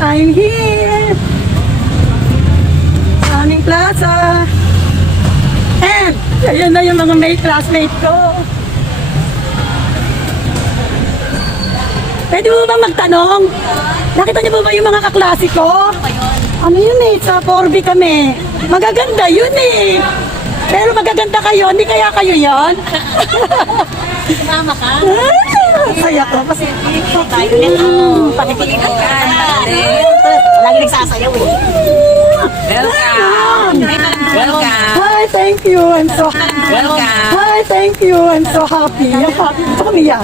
I'm here sa aming plaza. And, ayun na yung mga classmate ko. Pwede mo ba magtanong? Nakita niyo ba yung mga kaklase ko? Ano yun eh, sa 4B kami. Magaganda yun eh. Pero magaganda kayo, hindi kaya kayo yun? Sumama ka? Saya ko. Tayo na ito. Pakipilitan ka. Lagi nagsasayaw eh. Welcome. Welcome. Hi, thank you. I'm so happy. Welcome. Hi, thank you. I'm so happy. I'm happy. Ito kami ya.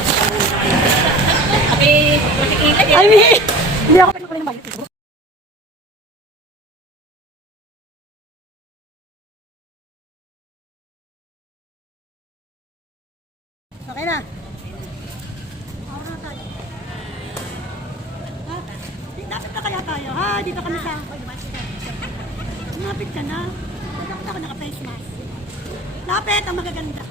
Happy pakikita. I mean, hindi ako pinakalit ng bayot. Okay na. Dapat na kaya tayo, ha? Dito kami sa... Lapit ka na. Dapat ako naka-face mask. Lapit ang magaganda.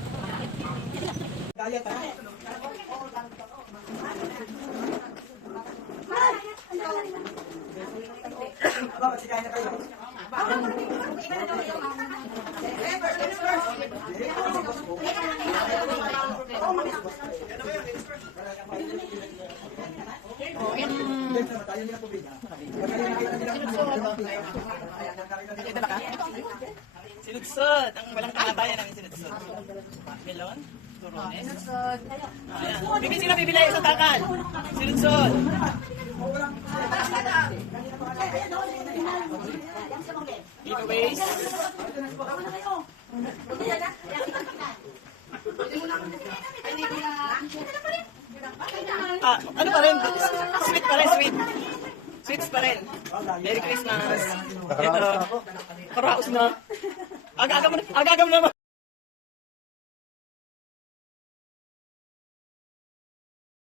Sinudsod. Ang walang kamatayan namin sinudsod. Melon? Turones? Sinudsod. Bibig sila bibili sa takal. Sinudsod. Giveaways. Ano pa rin? Sweet pa rin, sweet. Sweets pa rin. Merry Christmas. Ito. Paraos na. Aga-agam naman.